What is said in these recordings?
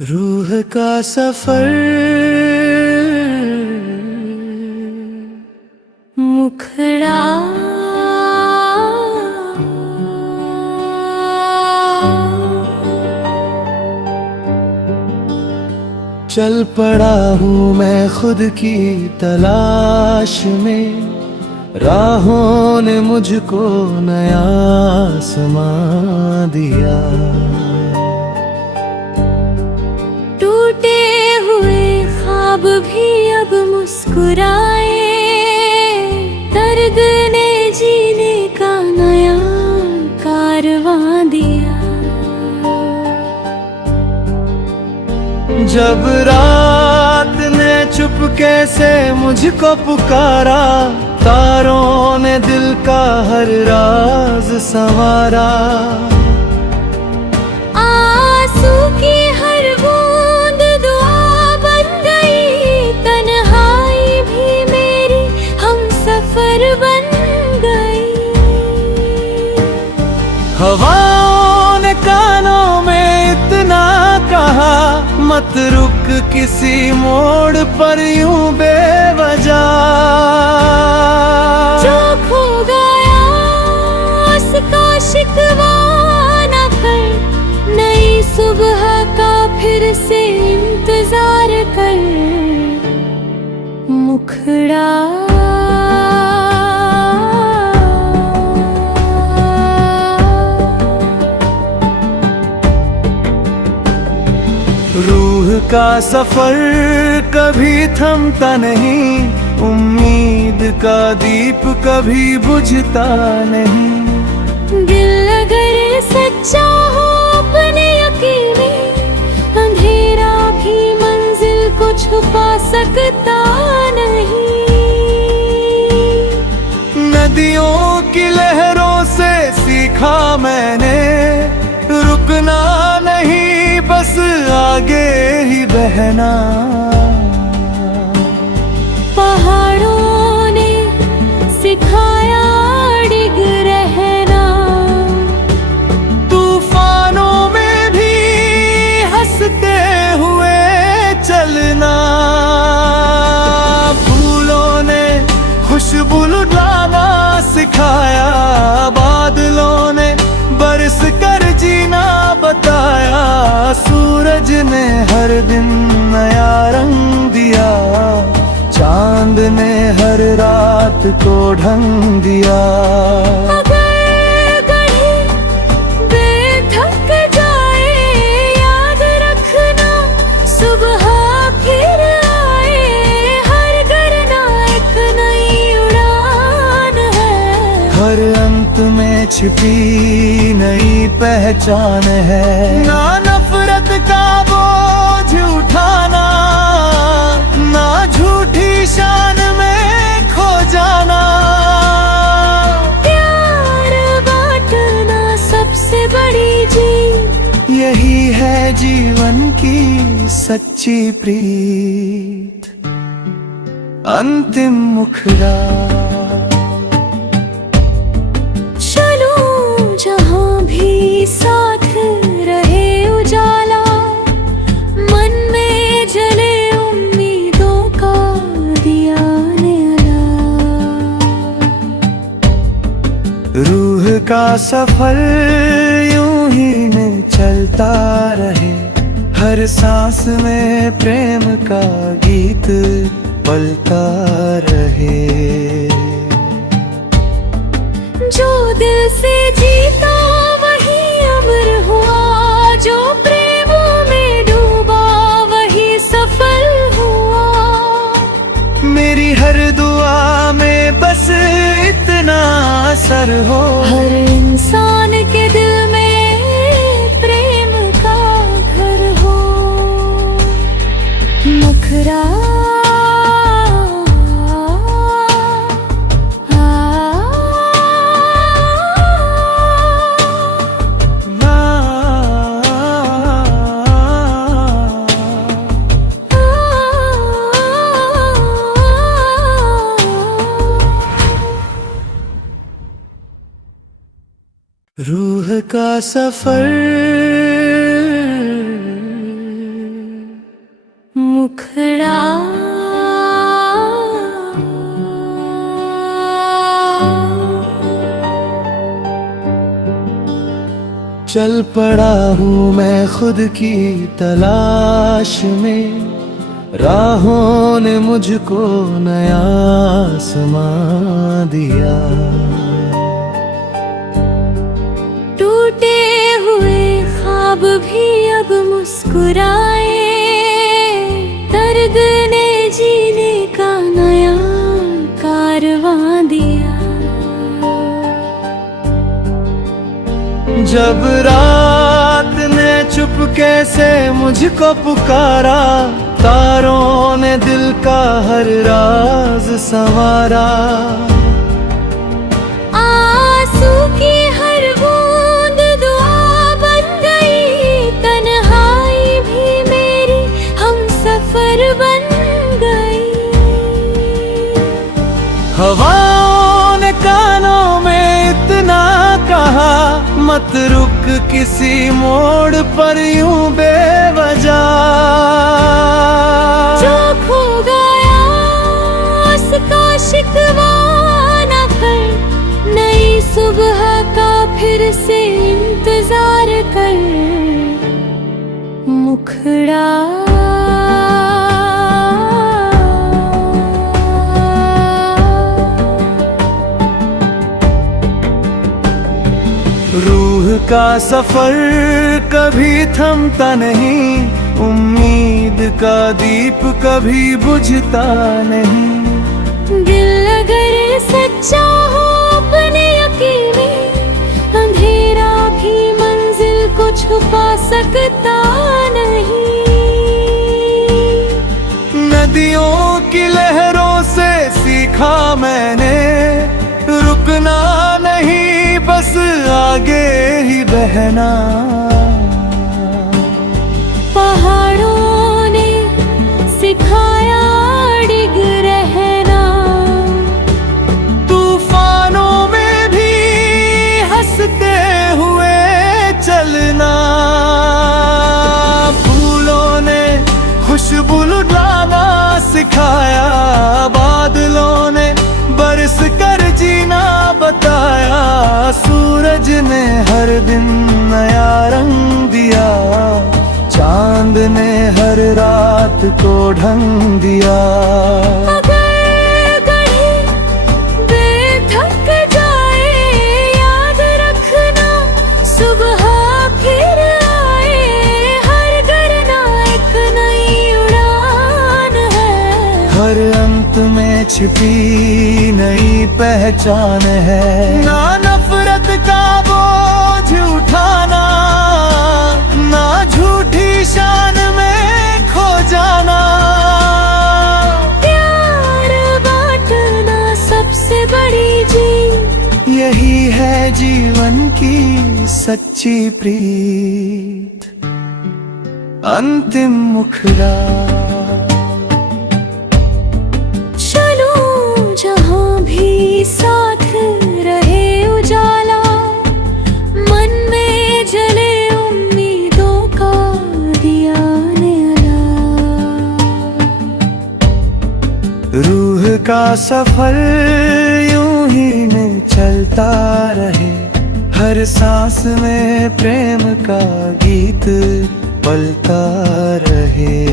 रूह का सफर मुखड़ा चल पड़ा हूँ मैं खुद की तलाश में। राहों ने मुझको नया आसमां दिया। टूटे हुए ख्वाब भी अब मुस्कुराए। दर्द ने जीने का नया कारवां दिया। जब रात ने चुपके से मुझको पुकारा, तारों ने दिल का हर राज संवारा। आंसू की हर बूंद दुआ बन गई। तन्हाई भी मेरी हम सफर बन गई। हवाओं ने कानों में इतना कहा, मत रुक किसी मोड़ पर यूं बेवजह। जो खो गया उसका शिकवा न कर। नई सुबह का फिर से इंतजार कर। मुखड़ा रूह का सफर कभी थमता नहीं। उम्मीद का दीप कभी बुझता नहीं। दिल अगर सच्चा हो अपने यकीन में, अंधेरा भी मंजिल को छुपा सकता नहीं। नदियों की लहरों से सीखा मैंने, रुकना नहीं बस आगे ही बहना। पहाड़ों ने सिखाया डिग रहना। तूफानों में भी हंसते हुए चलना। फूलों ने खुशबू लुटाना सिखाया। बादलों ने बरस कर जीना बताया। सूरज ने हर दिन नया रंग दिया। चांद ने हर रात को ढंग दिया। अगर गढ़े बेथक जाए याद रखना, सुबह फिर आए। हर गरना एक नई उड़ान है। हर अंत में छिपी नई पहचान है। ना नफरत का बोझ उठाना, ना झूठी शान में खो जाना। प्यार बांटना सबसे बड़ी जीत। यही है जीवन की सच्ची प्रीत। अंतिम मुखड़ा चलो जहां भी साथ रहे उजाला। मन में जले उम्मीदों का दिया न्याला। रूह का सफर यूं ही में चलता रहे। हर सांस में प्रेम का गीत पलता रहे। जो दिल से जीता वही अमर हुआ। जो प्रेमों में डूबा वही सफल हुआ। मेरी हर दुआ में बस इतना असर हो। हर इंसान के दिल में प्रेम का घर हो। मुखड़ा रूह का सफर चल पड़ा हूँ मैं खुद की तलाश में, राहों ने मुझको नया आसमां दिया। टूटे हुए ख्वाब भी अब मुस्कुराए, दर्द ने जीने का नया कारवां दिया। जब रात ने चुपके से मुझको पुकारा, तारों ने दिल का हर राज संवारा। आंसू की हर बूंद दुआ बन गई, तन्हाई भी मेरी हमसफर बन गई। हवाओं ने कानों में इतना कहा, मत रुक किसी मोड़ पर यूं बेवजह। जो खो गया उसका शिकवा न कर, नई सुबह का फिर से इंतजार कर। मुखड़ा रूह का सफर कभी थमता नहीं, उम्मीद का दीप कभी बुझता नहीं। दिल अगर सच्चा हो अपने यकीन में, अंधेरा भी मंजिल को छुपा सकता नहीं। नदियों की लहरों से सीखा मैंने, रुकना नहीं बस आगे ही बहना। पहाड़ों ने सिखाया डिग रहना, तूफानों में भी हंसते हुए चलना। फूलों ने खुशबू लुटाना सिखाया, बादलों ने बरस कर जीना बताया। सूरज ने हर दिन नया रंग दिया, चांद ने हर रात को ढंग दिया। अगर कहीं बेथक जाए याद रखना, सुबह फिर आए। हर गरना एक नई उड़ान है, हर अंत में छिपी नई पहचान है। ना नफरत का बोझ उठाना, ना झूठी शान में खो जाना। प्यार बांटना सबसे बड़ी जीत, यही है जीवन की सच्ची प्रीत। अंतिम मुखड़ा जहाँ भी साथ रहे उजाला, मन में जले उम्मीदों का दिया न्यारा। रूह का सफर यूं ही में चलता रहे, हर सांस में प्रेम का गीत पलता रहे।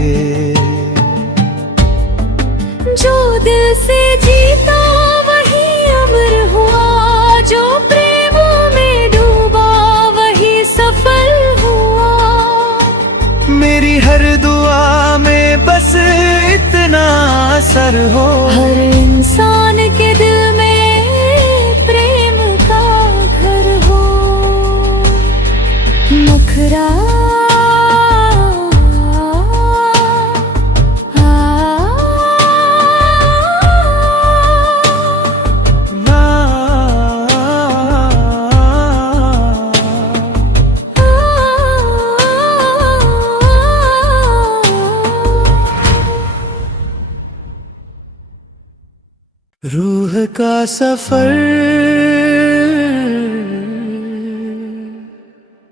जो दिल से जीता वही अमर हुआ, जो प्रेमों में डूबा वही सफल हुआ। मेरी हर दुआ में बस इतना असर हो, हर इंसान के दिल में प्रेम का घर हो। मुखड़ा रूह का सफर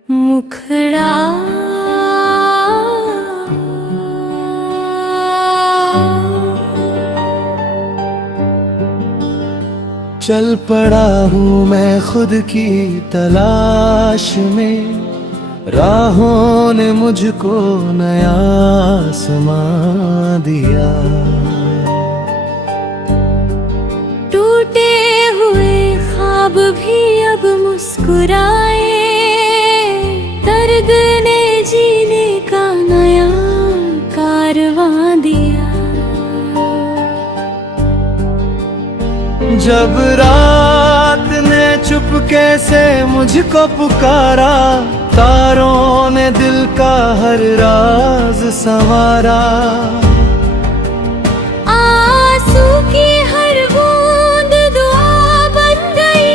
मुखड़ा चल पड़ा हूँ मैं खुद की तलाश में, राहों ने मुझको नया आसमां दिया। टूटे हुए ख्वाब भी अब मुस्कुराए, दर्द ने जीने का नया कारवां दिया। जब रात ने चुपके से मुझको पुकारा, तारों ने दिल का हर राज संवारा। आंसू की हर बूंद दुआ बन गई,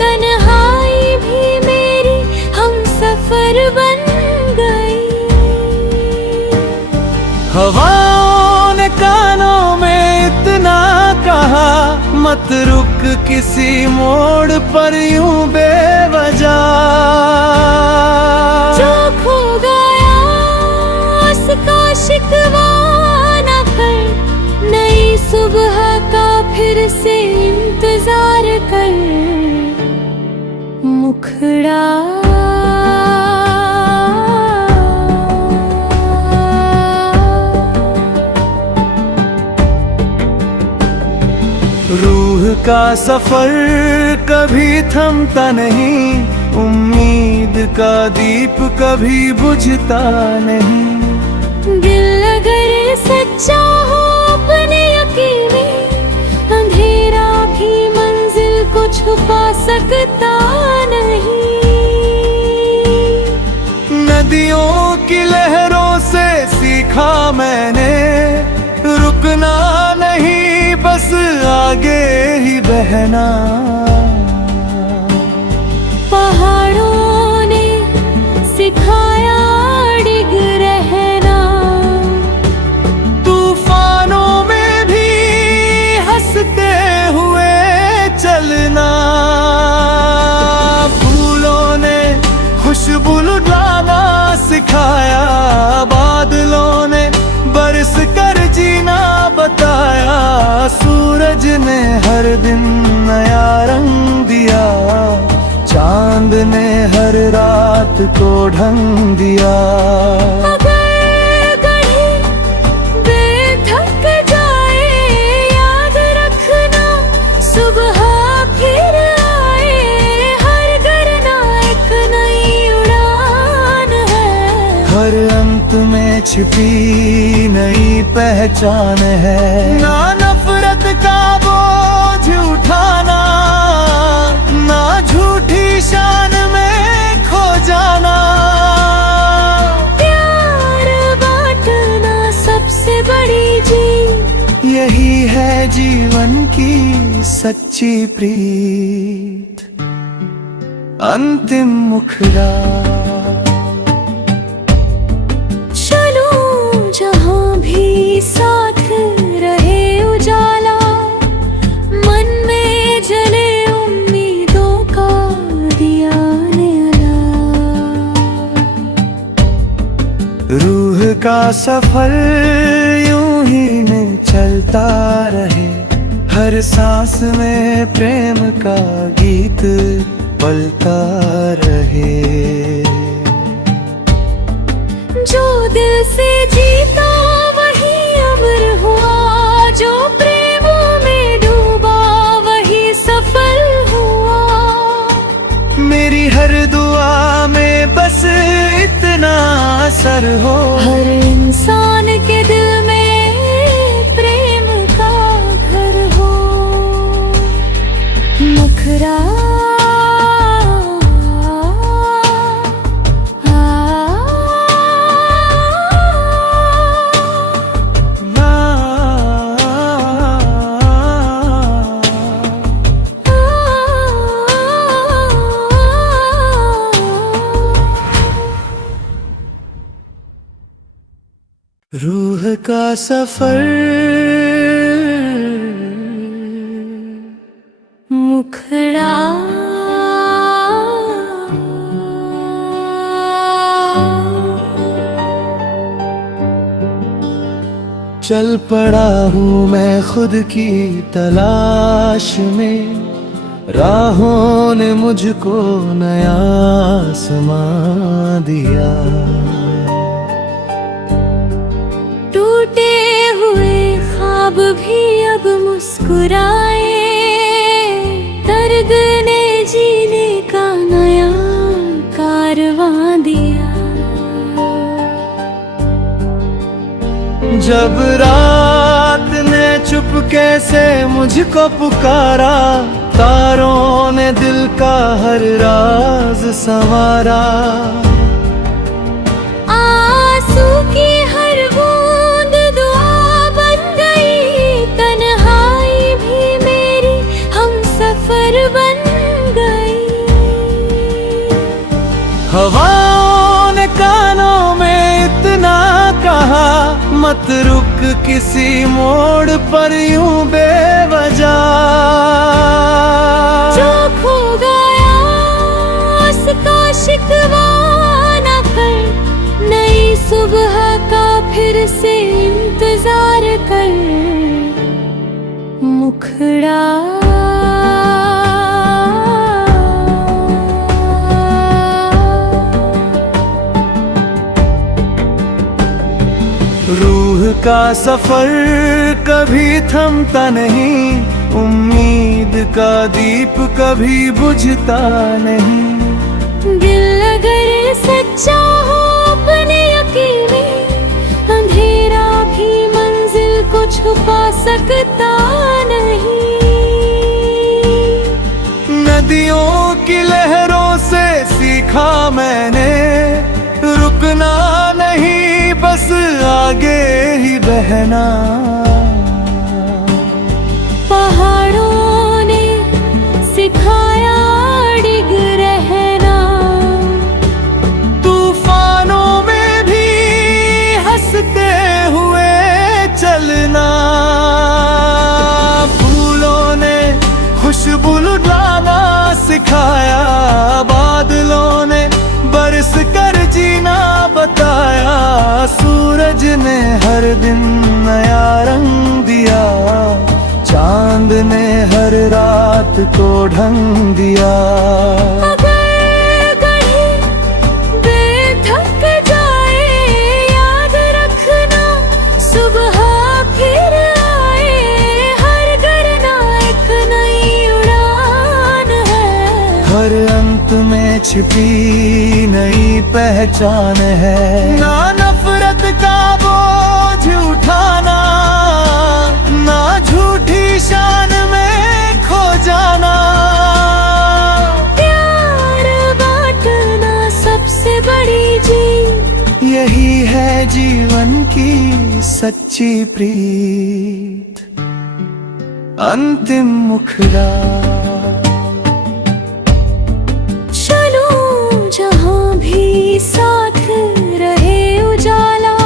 तन्हाई भी मेरी हमसफर बन गई। हवाओं ने कानों में इतना कहा, मत रुक किसी मोड़ पर यूं बेवजह। जो खो गया उसका शिकवा न कर, नई सुबह का फिर से इंतजार कर। मुखड़ा रूह का सफर कभी थमता नहीं, उम्मीद का दीप कभी बुझता नहीं। दिल अगर सच्चा हो अपने यकीन में, अंधेरा भी मंजिल को छुपा सकता नहीं। नदियों की लहरों से सीखा मैंने, रुकना नहीं बस आगे ही बहना। पहाड़ों ने सिखाया डिग रहना, तूफानों में भी हंसते हुए चलना। फूलों ने खुशबू लुटाना सिखाया, बादलों ने बरस कर जीना बताया। सूरज ने हर दिन नया रंग दिया, चांद ने हर रात को ढंग दिया। अगर कहीं बेथक जाए याद रखना, सुबह फिर आए, हर करना एक नई उड़ान है। हर अंत में छिपी नई पहचान है। ना नफरत का बोझ उठाना, ना झूठी शान में खो जाना। प्यार बांटना सबसे बड़ी जीत, यही है जीवन की सच्ची प्रीत। अंतिम मुखड़ा जहाँ भी साथ रहे उजाला, मन में जले उम्मीदों का दिया न्याला। रूह का सफर यूं ही में चलता रहे, हर सांस में प्रेम का गीत पलता रहे। जो दिल से जीता वही अमर हुआ, जो प्रेम में डूबा वही सफल हुआ। मेरी हर दुआ में बस इतना असर हो, हर इंसान के दिल में प्रेम का घर हो। मुखड़ा रूह का सफर मुखड़ा चल पड़ा हूँ मैं खुद की तलाश में, राहों ने मुझको नया आसमां दिया। टूटे हुए ख्वाब भी अब मुस्कुराए, दर्द ने जीने का नया कारवां दिया। जब रात ने चुपके से मुझको पुकारा, तारों ने दिल का हर राज संवारा। आंसू की हर बूंद दुआ बन गई, तन्हाई भी मेरी हम सफर बन गई। हवाओं ने कानों में इतना कहा, मत रुक किसी मोड़ पर यूं बेवजह। जो खो गया उसका शिकवा न कर, नई सुबह का फिर से इंतजार कर। मुखड़ा रूह का सफर कभी थमता नहीं, उम्मीद का दीप कभी बुझता नहीं। दिल अगर सच्चा हो अपने यकीन में, अंधेरा भी मंजिल को छुपा सकता नहीं। नदियों की लहरों से सीखा मैंने, रुकना नहीं बस आगे ही बहना। पहाड़ों ने सिखाया डिग रहना, तूफानों में भी हंसते हुए चलना। फूलों ने खुशबू लुटाना सिखाया, बादलों ने बरस कर जीना बताया। सूरज ने हर दिन नया रंग दिया, चांद ने हर रात को ढंग दिया। अगर कहीं बेथक जाए याद रखना, सुबह फिर आए, हर करना एक नई उड़ान है। हर अंत में छिपी नई पहचान है। ना नफरत का बोझ उठाना, ना झूठी शान में खो जाना। प्यार बांटना सबसे बड़ी जीत, यही है जीवन की सच्ची प्रीत। अंतिम मुखड़ा जहाँ भी साथ रहे उजाला,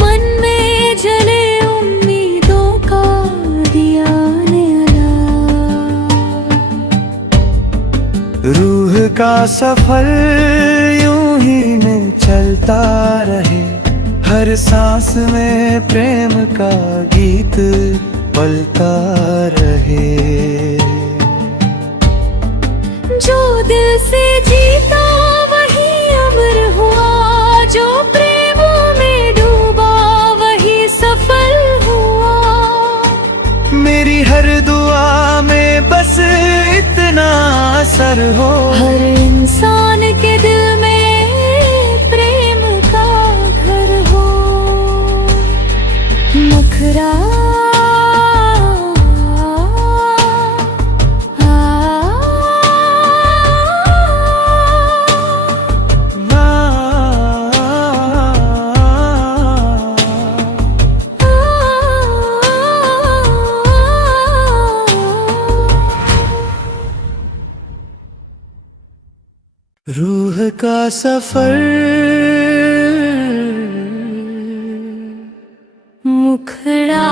मन में जले उम्मीदों का दिया न्यारा। रूह का सफर यूं ही में चलता रहे, हर सांस में प्रेम का गीत पलता रहे। जो दिल से जीता वही अमर हुआ, जो प्रेम में डूबा वही सफल हुआ। मेरी हर दुआ में बस इतना असर हो, हर इंसान के दिल में प्रेम का घर हो। नखरा रूह का सफर मुखड़ा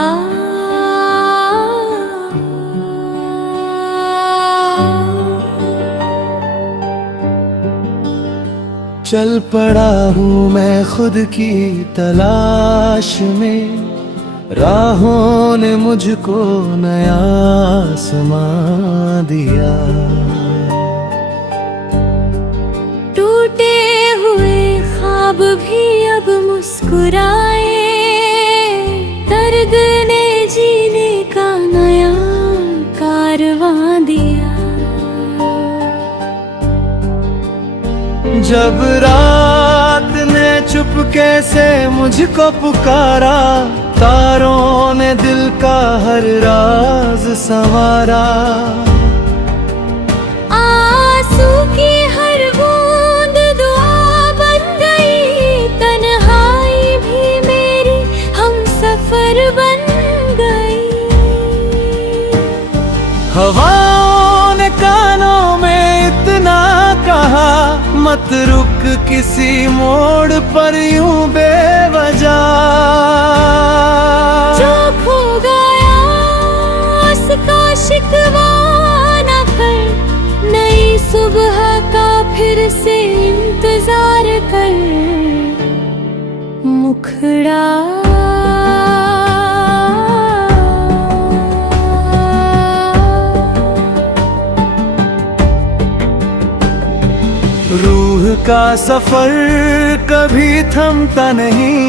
चल पड़ा हूँ मैं खुद की तलाश में, राहों ने मुझको नया आसमां दिया। टूटे हुए ख्वाब भी अब मुस्कुराए, दर्द ने जीने का नया कारवां दिया। जब रात ने चुपके से मुझको पुकारा, तारों ने दिल का हर राज संवारा। आंसू की हर बूंद दुआ बन गई, तन्हाई भी मेरी हम सफर बन गई। हवाओं ने कानों में इतना कहा, मत रुक किसी मोड़ पर यूं बेवजह। जो खो गया उसका शिकवा न कर, नई सुबह का फिर से इंतजार कर। मुखड़ा रूह का सफर कभी थमता नहीं,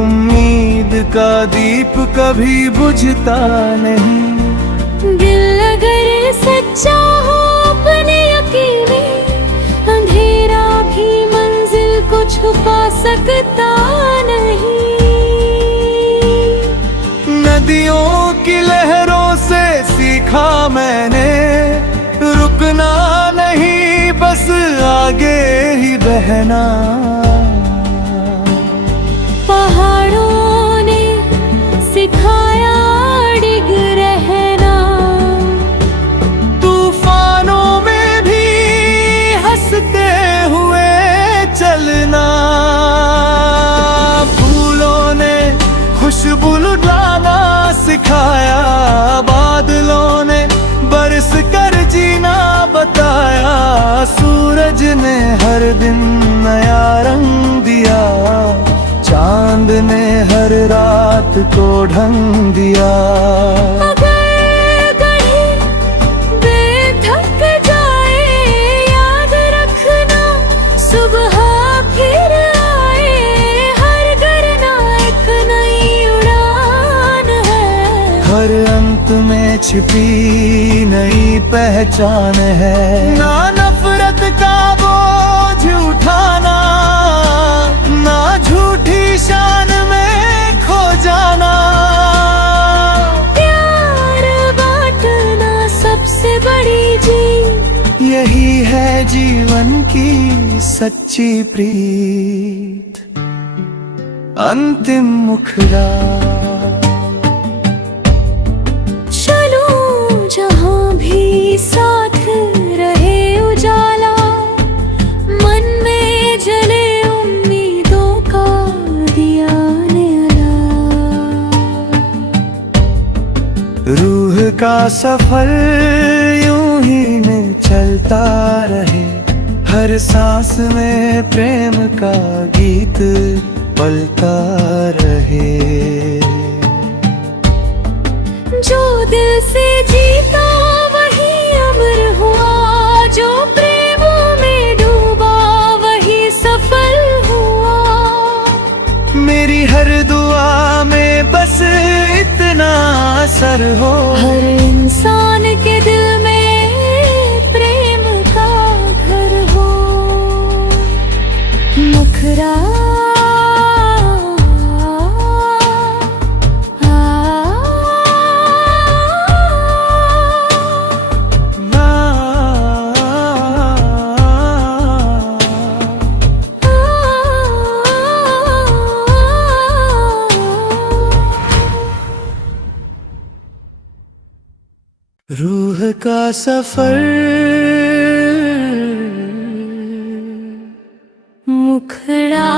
उम्मीद का दीप कभी बुझता नहीं। दिल अगर सच्चा हो अपने यकीन में, अंधेरा भी मंजिल को छुपा सकता नहीं। नदियों की लहरों से सीखा मैंने, रुकना नहीं बस आगे ही बहना। पहाड़ों ने सिखाया डिग रहना, तूफानों में भी हंसते हुए चलना। फूलों ने खुशबू लुटाना सिखाया, बादलों ने बरस कर जीना बताया। सूरज ने हर दिन नया रंग दिया, चांद ने हर रात को ढंग दिया। अगर कहीं बेथक जाए याद रखना, सुबह फिर आए, हर करना एक नई उड़ान है। हर अंत में छिपी नई पहचान है। ना नफरत का बोझ उठाना, ना झूठी शान में खो जाना। प्यार बांटना सबसे बड़ी जीत, यही है जीवन की सच्ची प्रीत। अंतिम मुखड़ा साथ रहे उजाला, मन में जले उम्मीदों का दिया नया। रूह का सफर यूं ही न चलता रहे, हर सांस में प्रेम का गीत पलता रहे। जो दिल से जीता वही अमर हुआ, जो प्रेमों में डूबा वही सफल हुआ। मेरी हर दुआ में बस इतना असर हो, हर इंसान के दिल में प्रेम का घर हो। मुखड़ा रूह का सफर मुखड़ा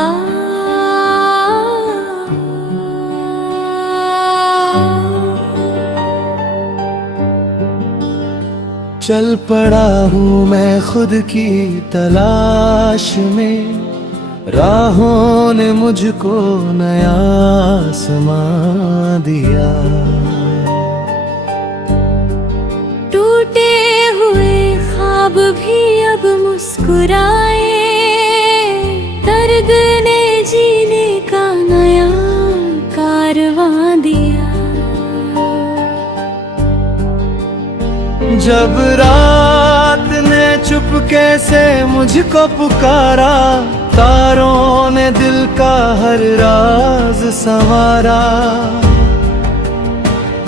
चल पड़ा हूँ मैं खुद की तलाश में, राहों ने मुझको नया आसमान दिया। टूटे हुए ख्वाब भी अब मुस्कुराए, दर्द ने जीने का नया कारवां दिया। जब रात ने चुपके से मुझको पुकारा, तारों ने दिल का हर राज संवारा।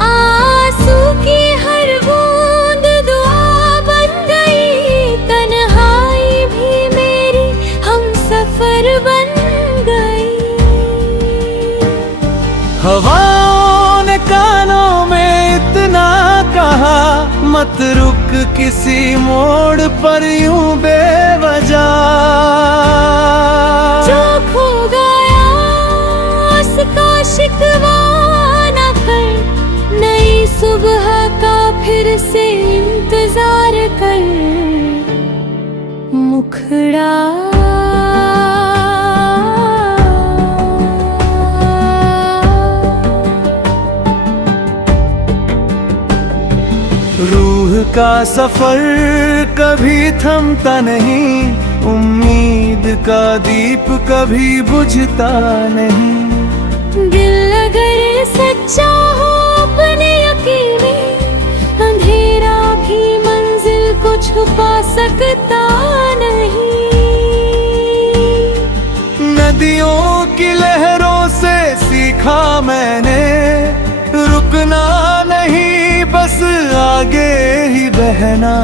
आंसू की हर बूंद दुआ बन गई, तन्हाई भी मेरी हम सफर बन गई। हवाओं ने कानों में इतना कहा, मत रुक किसी मोड़ पर यूं बेवजह। जो खो गया उसका शिकवा न कर, नई सुबह का फिर से इंतजार कर। मुखड़ा रूह का सफर कभी थमता नहीं, उम्मीद का दीप कभी बुझता नहीं। दिल अगर सच्चा हो अपने यकीन में, अंधेरा भी मंजिल को छुपा सकता नहीं। नदियों की लहरों से सीखा मैंने, रुकना नहीं बस आगे ही बहना।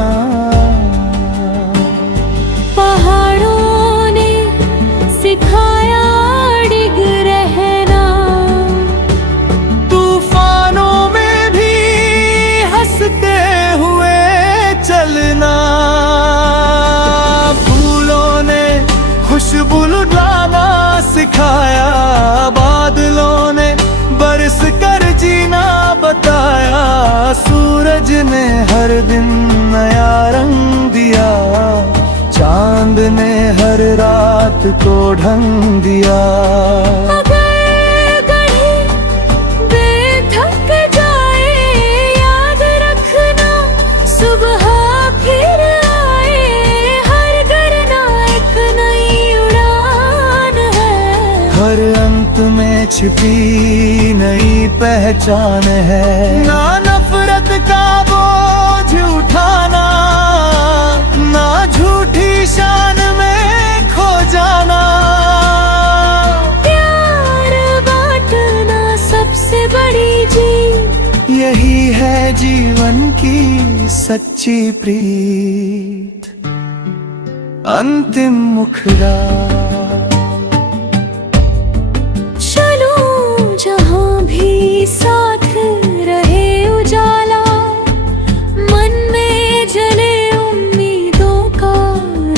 पहाड़ों ने सिखाया डिग रहना, तूफानों में भी हंसते हुए चलना। फूलों ने खुशबू लुटाना सिखाया, बादलों ने बरस कर जीना बताया। सूरज ने हर दिन नया रंग दिया, चांद ने हर रात को ढंग दिया। अगर घड़ी बेथक जाए याद रखना, सुबह फिर आए, हर गरना एक नई उड़ान है। हर अंत में छिपी नई पहचान है। ना नफरत का बोझ उठाना, ना झूठी शान में खो जाना। प्यार बांटना सबसे बड़ी जीत, यही है जीवन की सच्ची प्रीत। अंतिम मुखड़ा जहाँ भी साथ रहे उजाला, मन में जले उम्मीदों का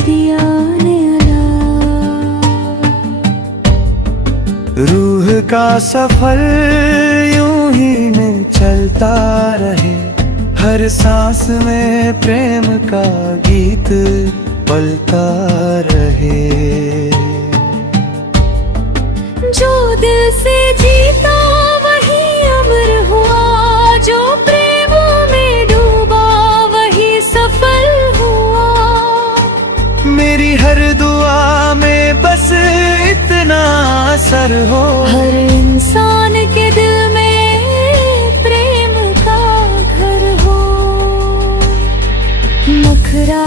दिया न्याला। रूह का सफर यूं ही में चलता रहे, हर सांस में प्रेम का गीत पलता रहे। जो दिल से जीता वही अमर हुआ, जो प्रेम में डूबा वही सफल हुआ। मेरी हर दुआ में बस इतना असर हो, हर इंसान के दिल में प्रेम का घर हो। मुखरा